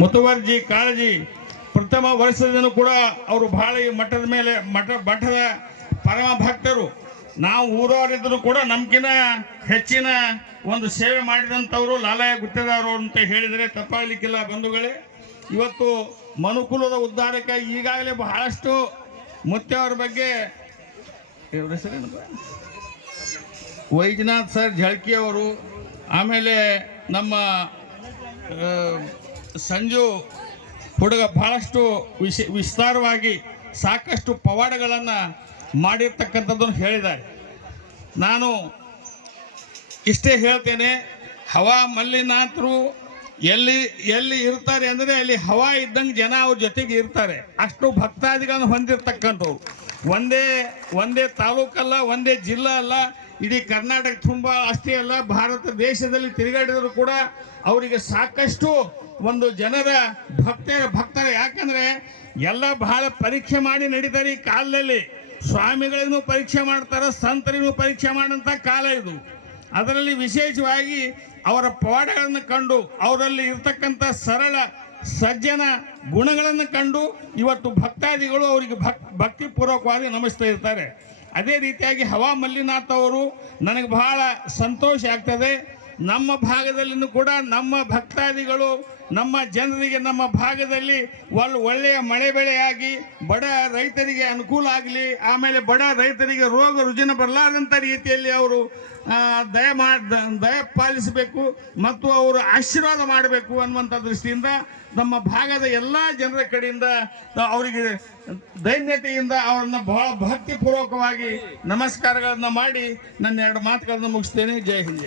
ಮುತುವರ್ಜಿ ಕಾಳಜಿ ಪ್ರಥಮ ವರ್ಷದಿಂದ ಕೂಡ ಅವರು ಬಹಳ ಈ ಮಠದ ಮೇಲೆ ಮಠ ಮಠದ ಪರಮ ಭಕ್ತರು. ನಾವು ಊರವರಿದ್ರು ಕೂಡ ನಮ್ಗಿನ ಹೆಚ್ಚಿನ ಒಂದು ಸೇವೆ ಮಾಡಿದಂಥವರು ಲಾಲಯ ಗುತ್ತೇದಾರರು ಅಂತ ಹೇಳಿದರೆ ತಪ್ಪಾಗಲಿಕ್ಕಿಲ್ಲ ಬಂಧುಗಳೇ. ಇವತ್ತು ಮನುಕುಲದ ಉದ್ಧಾರಕ್ಕೆ ಈಗಾಗಲೇ ಬಹಳಷ್ಟು ಮುತ್ತೆಯವರ ಬಗ್ಗೆ ವೈಜನಾಥ್ ಸರ್ ಝಳ್ಕಿ ಅವರು, ಆಮೇಲೆ ನಮ್ಮ ಸಂಜು ಹುಡುಗ ಬಹಳಷ್ಟು ವಿಶ, ವಿಸ್ತಾರವಾಗಿ ಸಾಕಷ್ಟು ಪವಾಡಗಳನ್ನು ಮಾಡಿರ್ತಕ್ಕಂಥದ್ದನ್ನು ಹೇಳಿದ್ದಾರೆ. ನಾನು ಇಷ್ಟೇ ಹೇಳ್ತೇನೆ, ಹವಾ ಮಲ್ಲಿನಾಥರು ಎಲ್ಲಿ ಎಲ್ಲಿ ಇರ್ತಾರೆ ಅಂದರೆ ಅಲ್ಲಿ ಹವಾ ಇದ್ದಂಗೆ ಜನ ಅವ್ರ ಜೊತೆಗೆ ಇರ್ತಾರೆ. ಅಷ್ಟು ಭಕ್ತಾದಿಗಳನ್ನು ಹೊಂದಿರತಕ್ಕಂಥವ್ರು. ಒಂದೇ ಒಂದೇ ತಾಲೂಕಲ್ಲ, ಒಂದೇ ಜಿಲ್ಲಾ ಅಲ್ಲ ಇಡೀ ಕರ್ನಾಟಕ ತುಂಬ ಅಷ್ಟೇ ಅಲ್ಲ. ಭಾರತ ದೇಶದಲ್ಲಿ ತಿರುಗಾಡಿದ್ರು ಕೂಡ ಅವರಿಗೆ ಸಾಕಷ್ಟು ಒಂದು ಜನರ ಭಕ್ತರ ಭಕ್ತರ. ಯಾಕಂದ್ರೆ ಎಲ್ಲ ಬಹಳ ಪರೀಕ್ಷೆ ಮಾಡಿ ನಡೀತಾರೆ ಈ ಕಾಲದಲ್ಲಿ. ಸ್ವಾಮಿಗಳಿಗೂ ಪರೀಕ್ಷೆ ಮಾಡ್ತಾರೆ ಸಂತರಿಗೂ ಪರೀಕ್ಷೆ ಮಾಡಂತ ಕಾಲ ಇದು. ಅದರಲ್ಲಿ ವಿಶೇಷವಾಗಿ ಅವರ ಪವಾಡಗಳನ್ನು ಕಂಡು ಅವರಲ್ಲಿ ಇರ್ತಕ್ಕಂಥ ಸರಳ ಸಜ್ಜನ ಗುಣಗಳನ್ನು ಕಂಡು ಇವತ್ತು ಭಕ್ತಾದಿಗಳು ಅವರಿಗೆ ಭಕ್ ಭಕ್ತಿಪೂರ್ವಕವಾಗಿ ನಮಿಸ್ತಾ ಇರ್ತಾರೆ. ಅದೇ ರೀತಿಯಾಗಿ ಹವಾ ಮಲ್ಲಿನಾಥ್ ಅವರು ನನಗೆ ಬಹಳ ಸಂತೋಷ ಆಗ್ತದೆ. ನಮ್ಮ ಭಾಗದಲ್ಲಿನೂ ಕೂಡ ನಮ್ಮ ಭಕ್ತಾದಿಗಳು, ನಮ್ಮ ಜನರಿಗೆ ನಮ್ಮ ಭಾಗದಲ್ಲಿ ಒಳ್ಳೆ ಒಳ್ಳೆಯ ಮಳೆ ಬೆಳೆಯಾಗಿ ಬಡ ರೈತರಿಗೆ ಅನುಕೂಲ ಆಗಲಿ, ಆಮೇಲೆ ಬಡ ರೈತರಿಗೆ ರೋಗ ರುಜಿನ ಬರಲಾರದಂಥ ರೀತಿಯಲ್ಲಿ ಅವರು ದಯ ಮಾಡ, ದಯ ಪಾಲಿಸಬೇಕು ಮತ್ತು ಅವರು ಆಶೀರ್ವಾದ ಮಾಡಬೇಕು ಅನ್ನುವಂಥ ದೃಷ್ಟಿಯಿಂದ ನಮ್ಮ ಭಾಗದ ಎಲ್ಲ ಜನರ ಕಡೆಯಿಂದ ಅವರಿಗೆ ದೈನ್ಯತೆಯಿಂದ ಅವರನ್ನು ಬಹಳ ಭಕ್ತಿಪೂರ್ವಕವಾಗಿ ನಮಸ್ಕಾರಗಳನ್ನು ಮಾಡಿ ನನ್ನ ಎರಡು ಮಾತುಗಳನ್ನು ಮುಗಿಸ್ತೇನೆ ಜೈ ಹಿಂದ್.